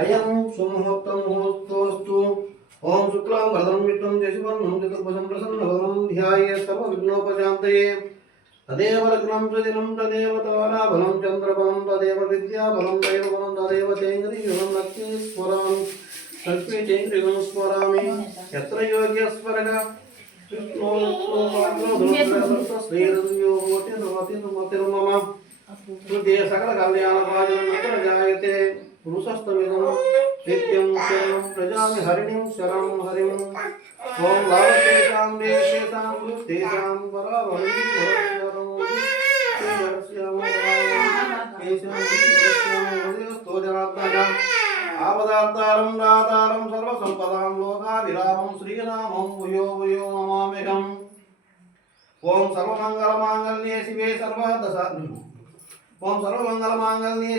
అయం సుముహూర్తం ముహూర్తోస్తు. ఓం శుక్లాం వరదం విష్ణుం శశివర్ణం చతుర్భుజం ప్రసన్నవదనం ధ్యాయేత్ సర్వవిఘ్నోపశాంతయే. తదేవ లగ్నం ప్రదినం తదేవ తారాబలం చంద్రబలం తదేవ విద్యాబలం దైవబలం తదేవ తేంద్రియం లక్ష్మీస్వరం లక్ష్మీ తేంద్రియం స్మరామి. యత్ర యోగ్యస్వరగ శ్రీరవ్యోతిర్మతిర్మమ హృదయ సకల కళ్యాణ భాజనం జాయతే. పురుషస్తమిదం నిత్యం శరణం ప్రజామి హరిణిం శరణం హరిం. ఓం లాభేషాం దేశేషాం గురుతేషాం పరావహి పరస్పరం ఆపదార్తారం దాతారం సర్వసంపదాం లోకావిరామం శ్రీరామం భూయో భూయో నమామ్యహం. ఓం సర్వమంగళమాంగళ్యే శివే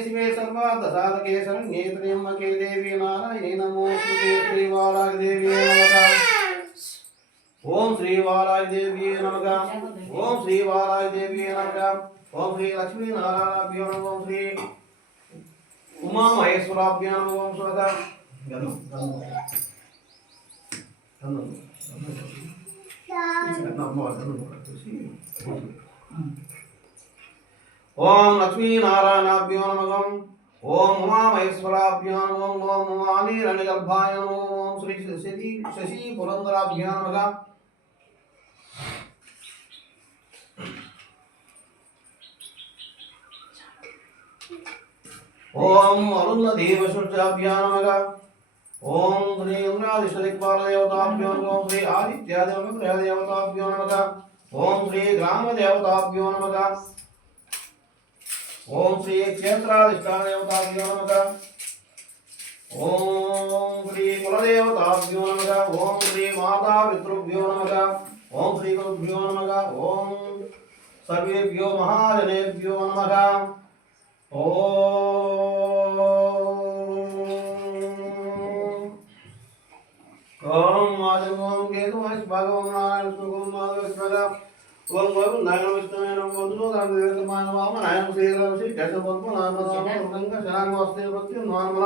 శివే సర్వార్థసాధకే శరణ్యే త్ర్యంబకే దేవి నారాయణే నమోస్తుతే. శ్రీవారాదేవ్యే నమః. ఓం శ్రీవారాదేవ్యే నమః. ఓం శ్రీవారాదేవ్యే నమః. ఓం శ్రీ లక్ష్మీనారాయణాభ్యో నమః. ఓం శ్రీ ఉమామహేశ్వరాభ్యో నమః. ఓం స్వదా ఓం లక్ష్మీనారాయణాభ్యో నమః. ఓం ఉమామహేశ్వరాభ్యో నమః. ఓం ఉమానీరణిగర్భాయ నమః. ఓం శ్రీ శశి పురంధరాభ్యో నమః. ఓం అరుణదేవశుద్ధాభ్యో నమః. ఓం శ్రీ ఇంద్రాదిష్టదిక్పాలదేవతాభ్యో నమః. ఓం శ్రీ ఆదిత్యాదేవతాభ్యో నమః. ఓం శ్రీ గ్రామదేవతాభ్యో నమః. ఓం శ్రీ క్షేత్రాధిష్టానదేవతాభ్యో నమః. ఓం శ్రీ కులదేవతాభ్యో నమః. ఓం శ్రీ మాతాపితృభ్యో నమః. ఓం శ్రీ గురుభ్యో నమః. ఓం సర్వేభ్యో మహాజనేభ్యో నమః. ఓం మాధవం కేతుమహేశ భగవం నారాయణ సుగం మాధవ. ఓం ఓం నారాయణ విష్ణువే నమః. వందనో దానదేవతమాయ నమః. నారాయణ శ్రీరామ శ్రీ కేశవపద్మ నామనామ శరణాగమస్తే భక్తి నామన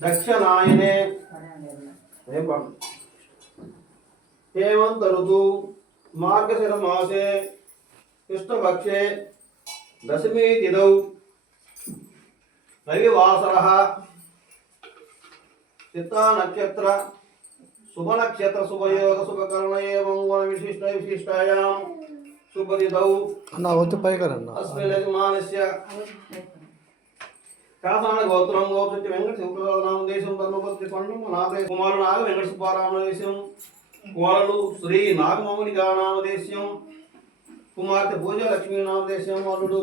దక్షిణాయనే హేమంత ఋతు మార్గశిర మాసే కృష్ణపక్షే దశమీ తిథౌ రవివాసరః చిత్తా నక్షత్ర శుభ నక్షత్ర శుభయోగ శుభకరణ మంగళ విశిష్టాయాం శుభతిథౌ అస్మిన్ యజమానస్య కాసాన గోత్రం గోపతి వెంకట శివనామ దేశం ధర్మపత్రి పండు నాదే కుమారు నాగ వెంకట సుబ్బారామ దేశం కుమారుడు శ్రీ నాగమౌనికా నామదేశ్యం కుమార్తె పూజ లక్ష్మీ నామదేశ్యం అల్లుడు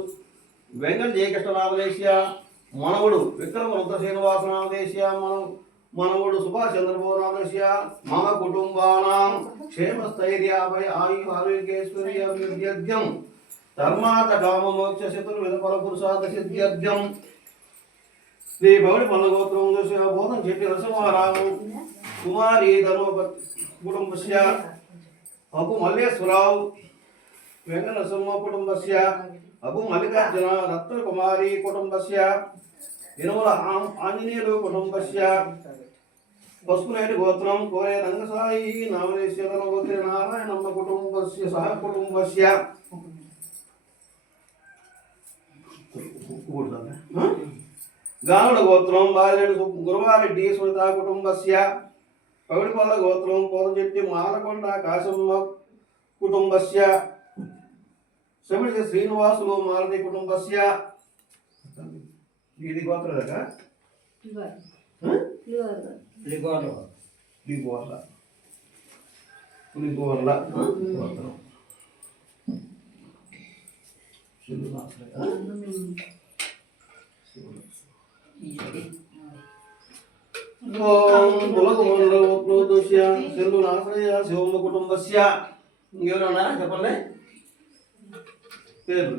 వెంకట జయకృష్ణ నామదేశ్య మనవుడు విక్రమ రుద్ర శ్రీనివాస నామదేశ్య మనవుడు సుభాష్ చంద్రబోస్ నామదేశ్య మమ కుటుంబానాం క్షేమస్థైర్యాభయ ఆయు ఆరోగ్యేశ్వర్యం ధర్మార్థ కామ మోక్ష చతుర్విధ ఫల పురుషార్థ సిద్ధ్యర్థం. శ్రీ భవని పల్లగోత్రం బోధం చెట్టి నరసింహారావు కుమారి ధర్మపతి కుటుంబస్య అబు మల్లేశ్వరరావు వెంకట నరసింహ కుటుంబస్య అబు మల్లికార్జున రత్న కుమారి కుటుంబస్య ఇనుమల ఆంజనేయులు కుటుంబస్య పసుపునేటి గోత్రం కోరే రంగసాయి నామదేశ్వర గోత్ర నారాయణమ్మ కుటుంబస్య సహ కుటుంబస్య గానుడ గోత్రం బాలిరెడ్డి గురువారెడ్డి సునీత కుటుంబస్య పవిడిపల్ల గోత్రం పోదచెట్టి మాలకొండ కాశమ్మ కుటుంబస్య శమిడి శ్రీనివాసులు మాలతి కుటుంబస్య. ఇది గోత్రం కదా పులిగోర్ల గోత్రం ఓం కులగోండోద్య సెల్లునాశ్రయ శివమ్మ కుటుంబస్య. ఇంకెవరన్నా చెప్పండి పేరు.